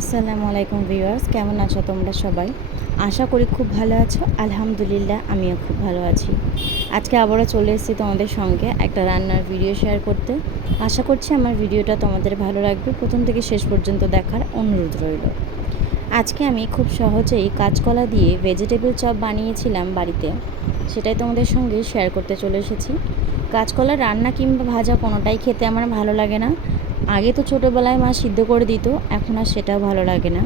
আসসালামু আলাইকুম ভিউয়ার্স, কেমন আছো তোমরা সবাই? আশা করি খুব ভালো আছো। আলহামদুলিল্লাহ, আমিও খুব ভালো আছি। আজকে আবারও চলে এসেছি তোমাদের সঙ্গে একটা রান্নার ভিডিও শেয়ার করতে। আশা করছি আমার ভিডিওটা তোমাদের ভালো লাগবে। প্রথম থেকে শেষ পর্যন্ত দেখার অনুরোধ রইল। আজকে আমি খুব সহজেই কাঁচকলা দিয়ে ভেজিটেবল চপ বানিয়েছিলাম বাড়িতে। সেটাই তোমাদের সঙ্গে শেয়ার করতে চলে এসেছি। কাঁচকলা রান্না কিংবা ভাজা কোনোটাই খেতে আমার ভালো লাগে না। আগে তো ছোটোবেলায় মা সিদ্ধ করে দিত, এখন আর সেটাও ভালো লাগে না।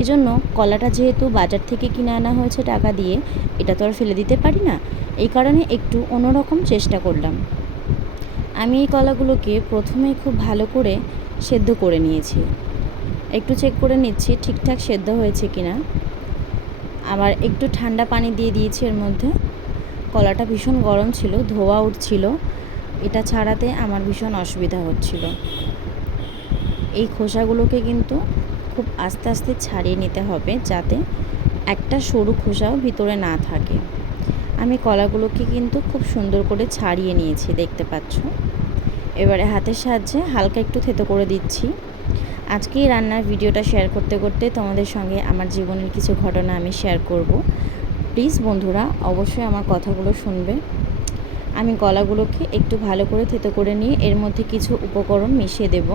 এই জন্য কলাটা যেহেতু বাজার থেকে কিনে আনা হয়েছে টাকা দিয়ে, এটা তো আর ফেলে দিতে পারি না। এই কারণে একটু অন্যরকম চেষ্টা করলাম। আমি এই কলাগুলোকে প্রথমেই খুব ভালো করে সেদ্ধ করে নিয়েছি। একটু চেক করে নিচ্ছি ঠিকঠাক সেদ্ধ হয়েছে কি না আবার একটু ঠান্ডা পানি দিয়ে দিয়েছি এর মধ্যে। কলাটা ভীষণ গরম ছিল, ধোয়া উঠছিল। এটা ছাড়াতে আমার ভীষণ অসুবিধা হচ্ছিল। এই খোসাগুলোকে কিন্তু খুব আস্তে আস্তে ছাড়িয়ে নিতে হবে যাতে একটা সরু খোসাও ভিতরে না থাকে। আমি কলাগুলোকে কিন্তু খুব সুন্দর করে ছাড়িয়ে নিয়েছি, দেখতে পাচ্ছ। এবারে হাতের সাহায্যে হালকা একটু থেতো করে দিচ্ছি। আজকে রান্নার ভিডিওটা শেয়ার করতে করতে তোমাদের সঙ্গে আমার জীবনের কিছু ঘটনা আমি শেয়ার করব। প্লিজ বন্ধুরা, অবশ্যই আমার কথাগুলো শুনবে। আমি কলাগুলোকে একটু ভালো করে থেতো করে নিয়ে এর মধ্যে কিছু উপকরণ মিশিয়ে দেবো।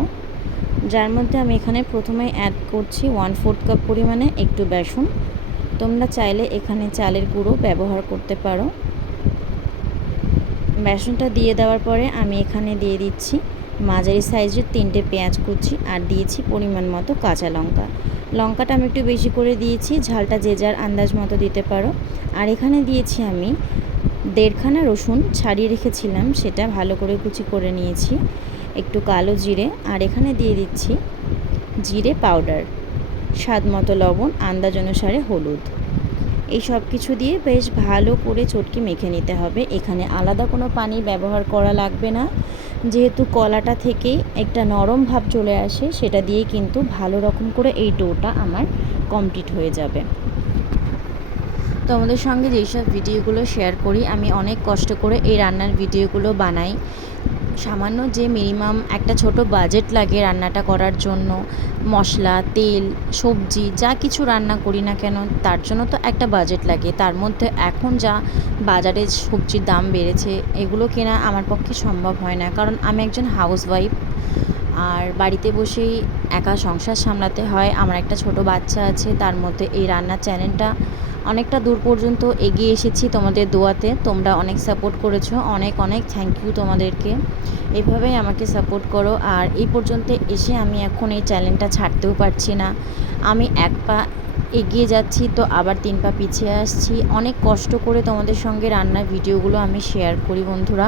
যার মধ্যে আমি এখানে প্রথমে অ্যাড করছি ওয়ান ফোর্থ কাপ পরিমাণে একটু বেসন। তোমরা চাইলে এখানে চালের গুঁড়ো ব্যবহার করতে পারো। বেসনটা দিয়ে দেওয়ার পরে আমি এখানে দিয়ে দিচ্ছি মাঝারি সাইজের তিনটে পেঁয়াজ কুচি আর দিয়েছি পরিমাণ মতো কাঁচা লঙ্কা। লঙ্কাটা আমি একটু বেশি করে দিয়েছি, ঝালটা যে যার আন্দাজ মতো দিতে পারো। আর এখানে দিয়েছি আমি দেড়খানা রসুন, ছাড়িয়ে রেখেছিলাম, সেটা ভালো করে কুচি করে নিয়েছি। একটু কালো জিরে আর এখানে দিয়ে দিচ্ছি জিরে পাউডার। স্বাদ মতো লবণ, আন্দাজ অনুসারে হলুদ। এই সব কিছু দিয়ে বেশ ভালো করে চটকি মেখে নিতে হবে। এখানে আলাদা কোনো পানি ব্যবহার করা লাগবে না। যেহেতু কলাটা থেকেই একটা নরম ভাব চলে আসে, সেটা দিয়ে কিন্তু ভালো রকম করে এই ডোটা আমার কমপ্লিট হয়ে যাবে। তোমাদের সঙ্গে যেসব ভিডিওগুলো শেয়ার করি, আমি অনেক কষ্ট করে এই রান্নার ভিডিওগুলো বানাই। সামান্য যে মিনিমাম একটা ছোট বাজেট লাগে রান্নাটা করার জন্য, মশলা, তেল, সবজি, যা কিছু রান্না করি না কেন, তার জন্য তো একটা বাজেট লাগে। তার মধ্যে এখন যা বাজারে সবজির দাম বেড়েছে, এগুলো কেনা আমার পক্ষে সম্ভব হয় না। কারণ আমি একজন হাউসওয়াইফ আর বাড়িতে বসেই একা সংসার সামলাতে হয়। আমার একটা ছোট বাচ্চা আছে, তার মধ্যে এই রান্নার চ্যানেলটা অনেকটা দূর পর্যন্ত এগিয়ে এসেছি তোমাদের দোয়াতে। তোমরা অনেক সাপোর্ট করেছ। অনেক অনেক থ্যাংক ইউ তোমাদেরকে। এভাবেই আমাকে সাপোর্ট করো। আর এই পর্যন্ত এসে আমি এখন এই চ্যানেলটা ছাড়তেও পারছি না। আমি এক পা এগিয়ে যাচ্ছি, তো আবার তিন পা পিছিয়ে আসছি। অনেক কষ্ট করে তোমাদের সঙ্গে রান্নার ভিডিওগুলো আমি শেয়ার করি বন্ধুরা।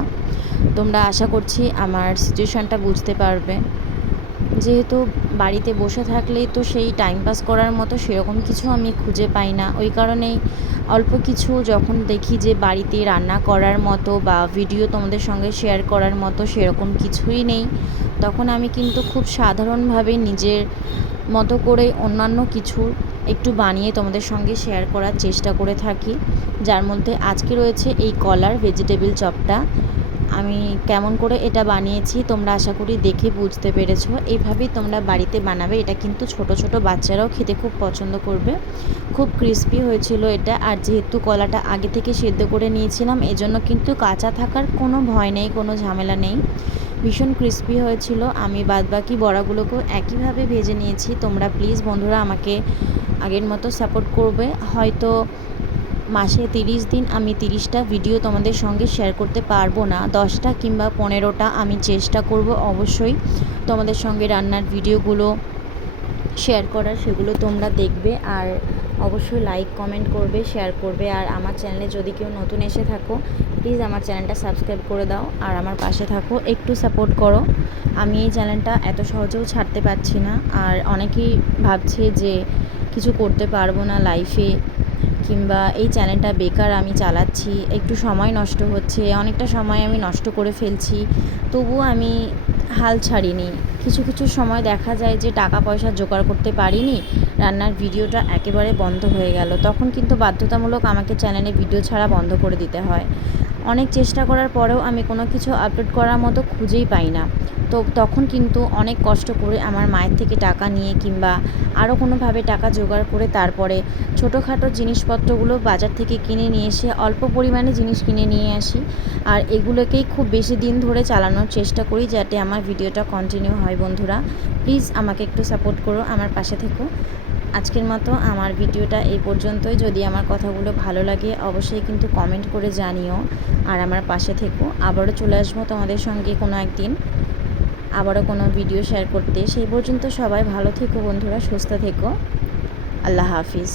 তোমরা আশা করছি আমার সিচুয়েশানটা বুঝতে পারবে। যেহেতু বাড়িতে বসে থাকলেই তো সেই টাইম পাস করার মতো সেরকম কিছু আমি খুঁজে পাই না। ওই কারণেই অল্প কিছু যখন দেখি যে বাড়িতে রান্না করার মতো বা ভিডিও তোমাদের সঙ্গে শেয়ার করার মতো সেরকম কিছুই নেই, তখন আমি কিন্তু খুব সাধারণভাবে নিজের মতো করে অন্যান্য কিছু একটু বানিয়ে তোমাদের সঙ্গে শেয়ার করার চেষ্টা করে থাকি। যার মধ্যে আজকে রয়েছে এই কলার ভেজিটেবিল চপটা। আমি কেমন করে এটা বানিয়েছি তোমরা আশা করি দেখে বুঝতে পেরেছ। এইভাবেই তোমরা বাড়িতে বানাবে। এটা কিন্তু ছোট ছোট বাচ্চারাও খেতে খুব পছন্দ করবে। খুব ক্রিস্পি হয়েছিল এটা। আর যেহেতু কলাটা আগে থেকে সেদ্ধ করে নিয়েছিলাম, এজন্য কিন্তু কাঁচা থাকার কোনো ভয় নেই, কোনো ঝামেলা নেই। ভীষণ ক্রিস্পি হয়েছিল। আমি বাদবাকি বড়াগুলোকেও একইভাবে ভেজে নিয়েছি। তোমরা প্লিজ বন্ধুরা আমাকে আগের মতো সাপোর্ট করবে। হয়তো মাসে তিরিশ দিন আমি তিরিশটা ভিডিও তোমাদের সঙ্গে শেয়ার করতে পারব না। দশটা কিংবা পনেরোটা আমি চেষ্টা করব অবশ্যই তোমাদের সঙ্গে রান্নার ভিডিওগুলো শেয়ার করার, সেগুলো তোমরা দেখবে। আর অবশ্যই লাইক কমেন্ট করবে শেয়ার করবে। আর আমার চ্যানেলে যদি কেউ নতুন এসে থাকো প্লিজ আমার চ্যানেলটা সাবস্ক্রাইব করে দাও। আর আমার পাশে থাকো, একটু সাপোর্ট করো। আমি এই চ্যানেলটা এত সহজেও ছাড়তে পারছি না। আর অনেকেই ভাবছে যে কিছু করতে পারব না লাইফে কিংবা এই চ্যানেলটা বেকার আমি চালাচ্ছি, একটু সময় নষ্ট হচ্ছে, অনেকটা সময় আমি নষ্ট করে ফেলছি তবুও আমি হাল ছাড়িনি। কিছু কিছু সময় দেখা যায় যে টাকা পয়সা জোগাড় করতে পারিনি, রান্নার ভিডিওটা একেবারে বন্ধ হয়ে গেল। তখন কিন্তু বাধ্যতামূলক আমাকে চ্যানেলে ভিডিও ছাড়া বন্ধ করে দিতে হয়। অনেক চেষ্টা করার পরেও আমি কোনো কিছু আপলোড করার মতো খুঁজেই পাই না। তো তখন কিন্তু অনেক কষ্ট করে আমার মায়ের থেকে টাকা নিয়ে কিংবা আরও কোনোভাবে টাকা জোগাড় করে তারপরে ছোটোখাটো জিনিসপত্রগুলো বাজার থেকে কিনে নিয়ে এসে অল্প পরিমাণে জিনিস কিনে নিয়ে আসি। আর এগুলোকেই খুব বেশি দিন ধরে চালানোর চেষ্টা করি যাতে আমার ভিডিওটা কন্টিনিউ হয় বন্ধুরা। প্লিজ আমাকে একটু সাপোর্ট করো, আমার পাশে থেকো। আজকের মতো আমার ভিডিওটা এই পর্যন্তই। যদি আমার কথাগুলো ভালো লাগে, অবশ্যই কিন্তু কমেন্ট করে জানিও। আর আমার পাশে থেকো। আবারও চলে আসব তোমাদের সঙ্গে কোনো একদিন। আবারও কোনো ভিডিও শেয়ার করতে। সেই পর্যন্ত সবাই ভালো থেকো বন্ধুরা, সুস্থ থেকো। আল্লাহ হাফিজ।